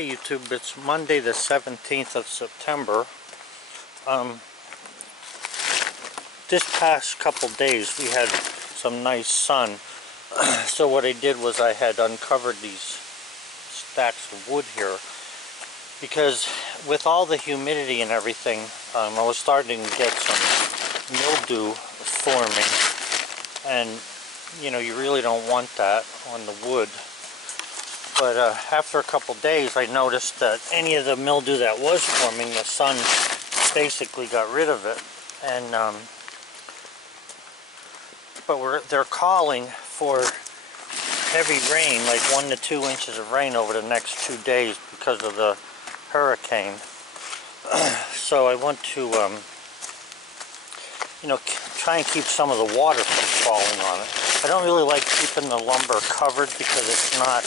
Hey YouTube, it's Monday the 17th of September. This past couple days we had some nice sun. So what I did was I had uncovered these stacks of wood here because with all the humidity and everything, I was starting to get some mildew forming, and you know, you really don't want that on the wood. But after a couple days, I noticed that any of the mildew that was forming, the sun basically got rid of it. And but they're calling for heavy rain, like 1 to 2 inches of rain over the next 2 days because of the hurricane. So I want to, you know, try and keep some of the water from falling on it. I don't really like keeping the lumber covered because it's not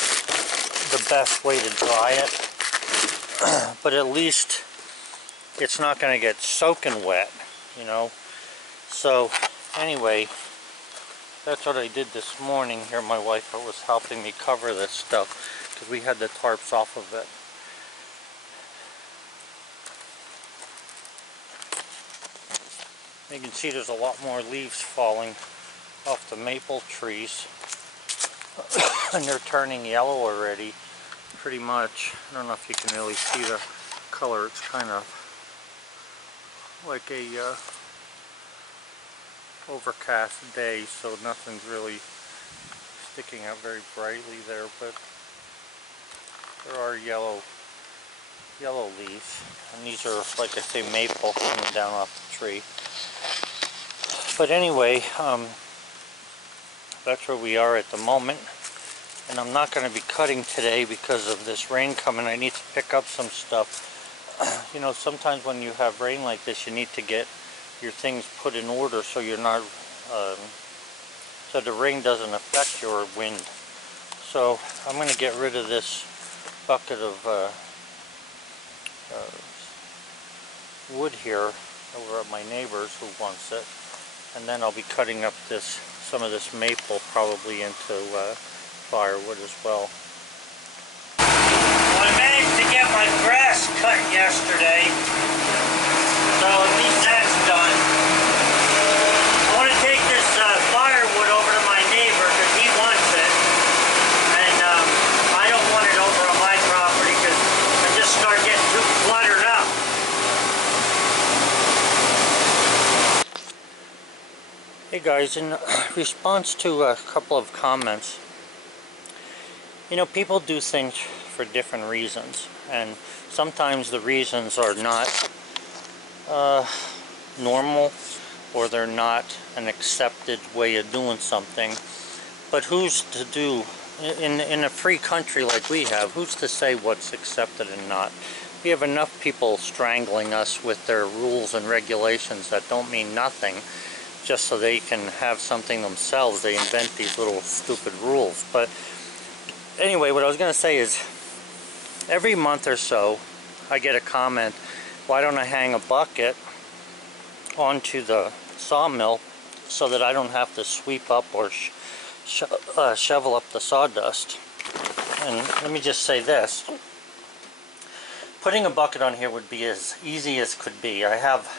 the best way to dry it, but at least it's not going to get soaking wet, you know. So anyway, that's what I did this morning here. My wife was helping me cover this stuff because we had the tarps off of it. You can see there's a lot more leaves falling off the maple trees and they're turning yellow already, pretty much. I don't know if you can really see the color. It's kind of like a overcast day, so nothing's really sticking out very brightly there, but there are yellow leaves, and these are, like I say, maple coming down off the tree. But anyway, that's where we are at the moment, and I'm not going to be cutting today because of this rain coming. I need to pick up some stuff. You know, sometimes when you have rain like this, you need to get your things put in order so you're not, so the rain doesn't affect your wind. So I'm going to get rid of this bucket of wood here over at my neighbor's who wants it, and then I'll be cutting up some of this maple probably into firewood as well. Well, I managed to get my grass cut yesterday, so at least that's done. I want to take this firewood over to my neighbor because he wants it, and I don't want it over on my property because I just start getting too cluttered up. Hey guys, in response to a couple of comments, you know, people do things for different reasons, and sometimes the reasons are not normal, or they're not an accepted way of doing something. But who's to do, in a free country like we have, who's to say what's accepted and not? We have enough people strangling us with their rules and regulations that don't mean nothing, just so they can have something themselves. They invent these little stupid rules. But anyway, what I was going to say is, every month or so I get a comment, why don't I hang a bucket onto the sawmill so that I don't have to sweep up or shovel up the sawdust. And let me just say this, putting a bucket on here would be as easy as could be. I have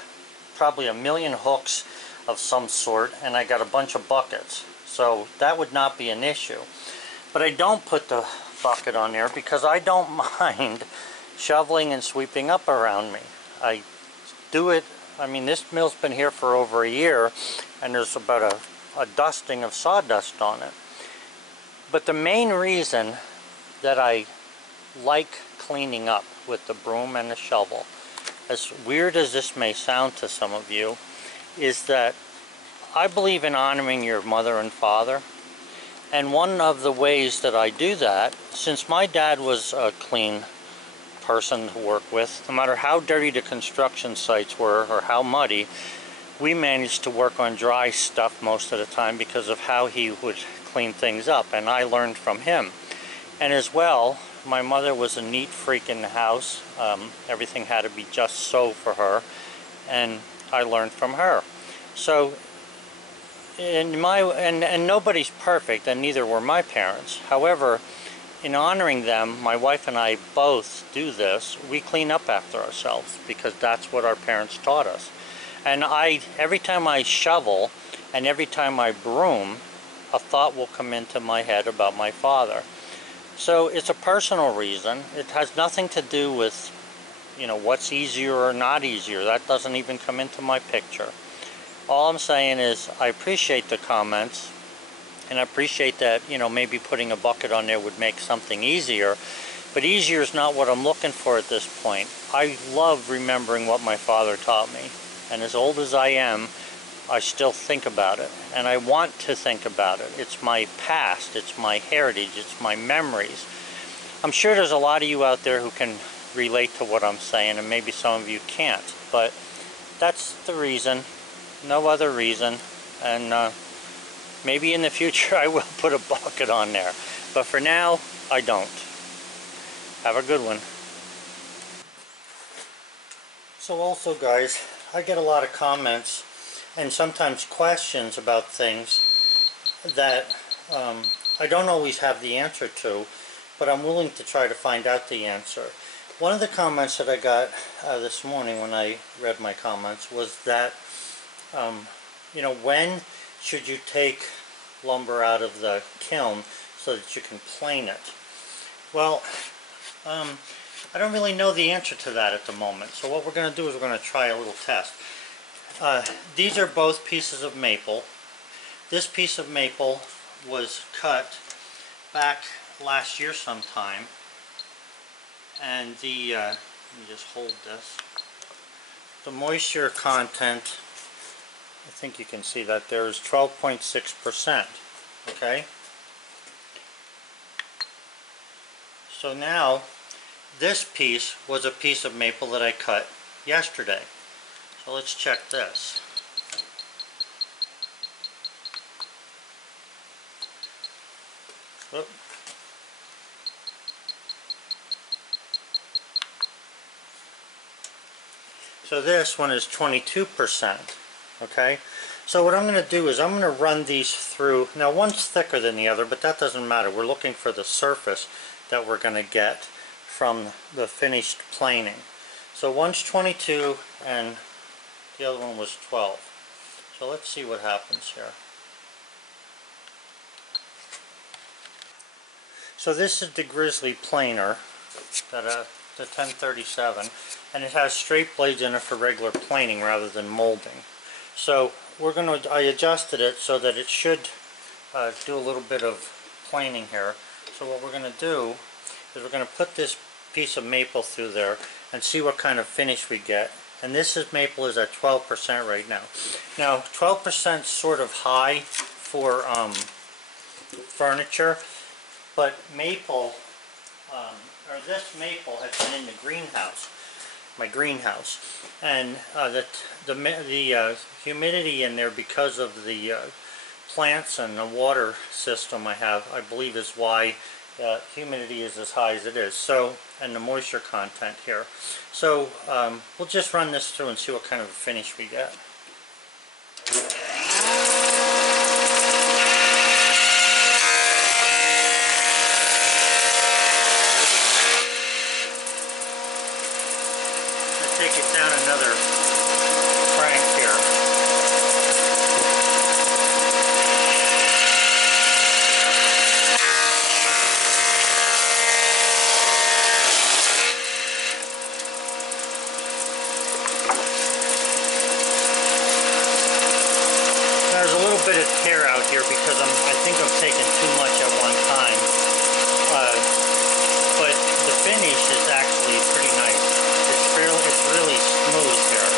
probably 1 million hooks of some sort, and I got a bunch of buckets, so that would not be an issue. But I don't put the bucket on there because I don't mind shoveling and sweeping up around me. I do it, I mean, this mill's been here for over a year, and there's about a dusting of sawdust on it. But the main reason that I like cleaning up with the broom and the shovel, as weird as this may sound to some of you, is that I believe in honoring your mother and father. And one of the ways that I do that, since my dad was a clean person to work with, no matter how dirty the construction sites were or how muddy, we managed to work on dry stuff most of the time because of how he would clean things up, and I learned from him. And as well, my mother was a neat freak in the house. Everything had to be just so for her, and I learned from her. So and nobody's perfect, and neither were my parents. However, in honoring them, my wife and I both do this. We clean up after ourselves because that's what our parents taught us. And every time I shovel and every time I broom, a thought will come into my head about my father. So it's a personal reason. It has nothing to do with, you know, what's easier or not easier. That doesn't even come into my picture. All I'm saying is I appreciate the comments, and I appreciate that, you know, maybe putting a bucket on there would make something easier. But easier is not what I'm looking for at this point. I love remembering what my father taught me. And as old as I am, I still think about it. And I want to think about it. It's my past, it's my heritage, it's my memories. I'm sure there's a lot of you out there who can relate to what I'm saying, and maybe some of you can't. But that's the reason, no other reason. And maybe in the future I will put a bucket on there. But for now, I don't. Have a good one. So also, guys, I get a lot of comments and sometimes questions about things that I don't always have the answer to, but I'm willing to try to find out the answer. One of the comments that I got this morning when I read my comments was that, you know, when should you take lumber out of the kiln so that you can plane it? Well, I don't really know the answer to that at the moment. So what we're going to do is we're going to try a little test. These are both pieces of maple. This piece of maple was cut back last year sometime. And the, let me just hold this. The moisture content, I think you can see that there is 12.6%. Okay? So now, this piece was a piece of maple that I cut yesterday. So let's check this. Whoop. So this one is 22%. Okay? So what I'm going to do is I'm going to run these through. Now one's thicker than the other, but that doesn't matter. We're looking for the surface that we're going to get from the finished planing. So one's 22 and the other one was 12. So let's see what happens here. So this is the Grizzly planer, the 1037, and it has straight blades in it for regular planing rather than molding. So I adjusted it so that it should do a little bit of planing here. So what we're going to do is we're going to put this piece of maple through there and see what kind of finish we get. And this maple is at 12% right now. Now 12% is sort of high for furniture, but maple, or this maple has been in the greenhouse, my greenhouse, and the humidity in there because of the plants and the water system I have, I believe is why humidity is as high as it is. So, and the moisture content here. So we'll just run this through and see what kind of a finish we get. Let's take it down another crank here. Bit of tear out here because I think I'm taking too much at one time, but the finish is actually pretty nice. It's really smooth here.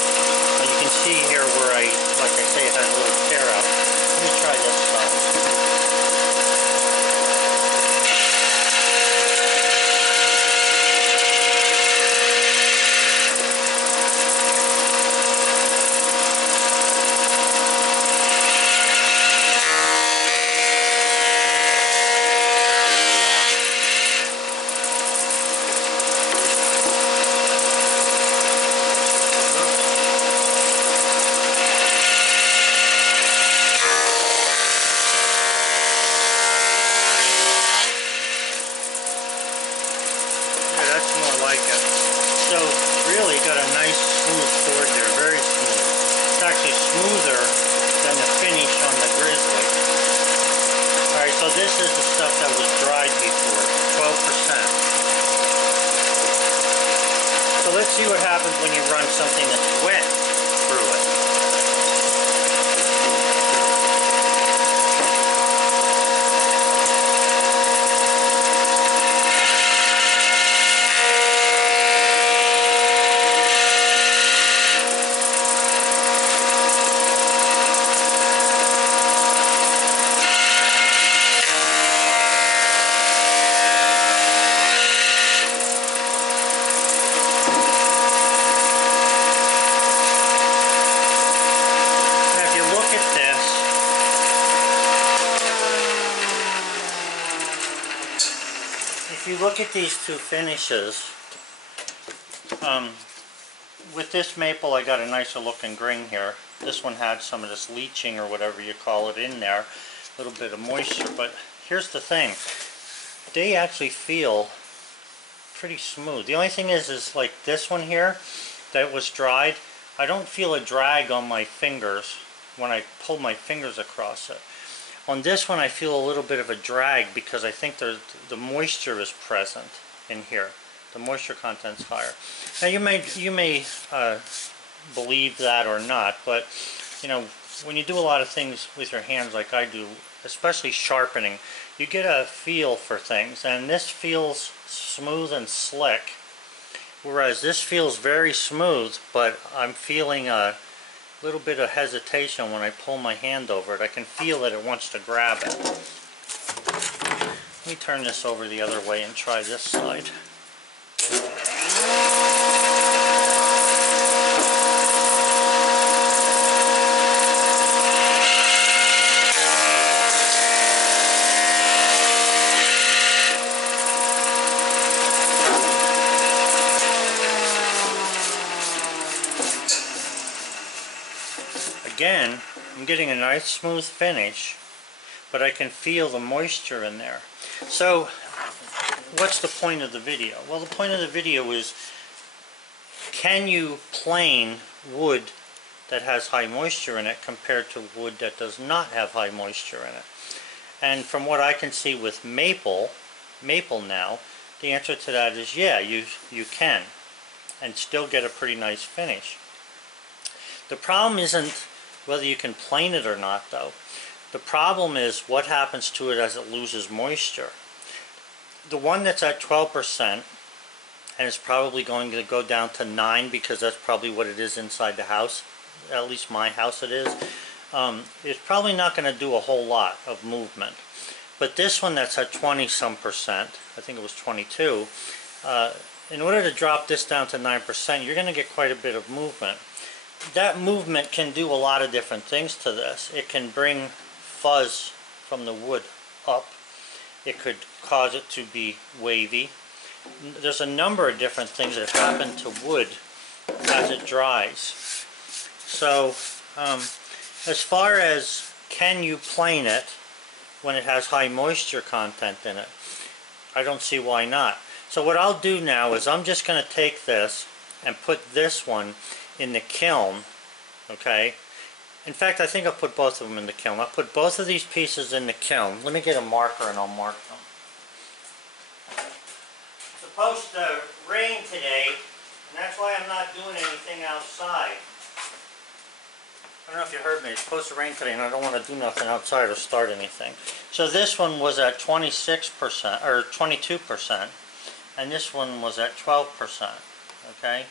You can see here where like I say, it had a little tear out. Let me try this side. see what happens when you run something that's wet through it. If you look at these two finishes, with this maple I got a nicer looking grain here. This one had some of this leaching or whatever you call it in there, a little bit of moisture, but here's the thing, they actually feel pretty smooth. The only thing is like this one here that was dried, I don't feel a drag on my fingers when I pull my fingers across it. On this one I feel a little bit of a drag because I think the moisture is present in here. The moisture content's higher. Now you may believe that or not, but you know, when you do a lot of things with your hands like I do, especially sharpening, you get a feel for things, and this feels smooth and slick, whereas this feels very smooth, but I'm feeling a little bit of hesitation when I pull my hand over it. I can feel that it wants to grab it. Let me turn this over the other way and try this side. Again, I'm getting a nice smooth finish, but I can feel the moisture in there. So, what's the point of the video? Well, the point of the video is, can you plane wood that has high moisture in it compared to wood that does not have high moisture in it? And from what I can see with maple now, the answer to that is yeah, you can, and still get a pretty nice finish. The problem isn't whether you can plane it or not, though. The problem is what happens to it as it loses moisture. The one that's at 12%, and it's probably going to go down to 9 because that's probably what it is inside the house, at least my house it is, it's probably not going to do a whole lot of movement. But this one that's at 20-some%, I think it was 22, in order to drop this down to 9%, you're going to get quite a bit of movement. That movement can do a lot of different things to this. It can bring fuzz from the wood up. It could cause it to be wavy. There's a number of different things that happen to wood as it dries. So, as far as can you plane it when it has high moisture content in it, I don't see why not. So what I'll do now is I'm just going to take this and put this one in the kiln, okay? In fact, I think I'll put both of them in the kiln. I'll put both of these pieces in the kiln. Let me get a marker and I'll mark them. It's supposed to rain today, and that's why I'm not doing anything outside. I don't know if you heard me. It's supposed to rain today, and I don't want to do nothing outside or start anything. So this one was at 26% or 22%, and this one was at 12%, okay?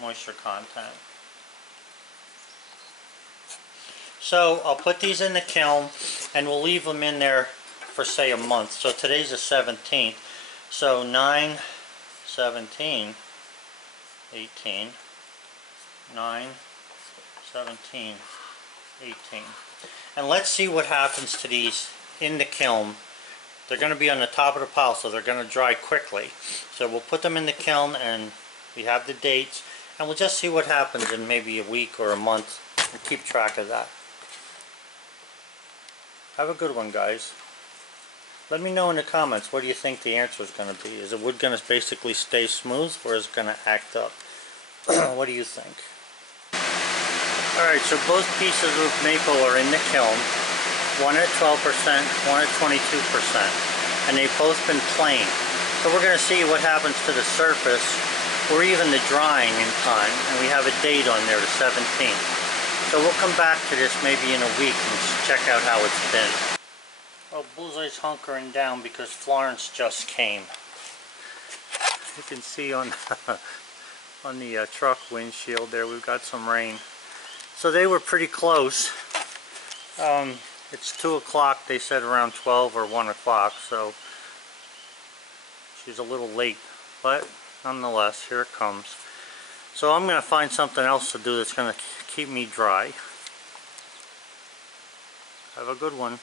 Moisture content. So I'll put these in the kiln and we'll leave them in there for say a month. So today's the 17th. So 9, 17, 18, 9, 17, 18. And let's see what happens to these in the kiln. They're going to be on the top of the pile, so they're going to dry quickly. So we'll put them in the kiln and we have the dates. And we'll just see what happens in maybe a week or a month and keep track of that. Have a good one, guys. Let me know in the comments, what do you think the answer is going to be? Is the wood going to basically stay smooth, or is it going to act up? What do you think? Alright, so both pieces of maple are in the kiln. One at 12%, one at 22%. And they've both been planed. So we're going to see what happens to the surface or even the drying in time, and we have a date on there, the 17th. So we'll come back to this maybe in a week and check out how it's been. Well, Bullseye's hunkering down because Florence just came. You can see on on the truck windshield there, we've got some rain. So they were pretty close. It's 2 o'clock, they said around 12 or 1 o'clock, so she's a little late, but nonetheless, here it comes. So I'm going to find something else to do that's going to keep me dry. Have a good one.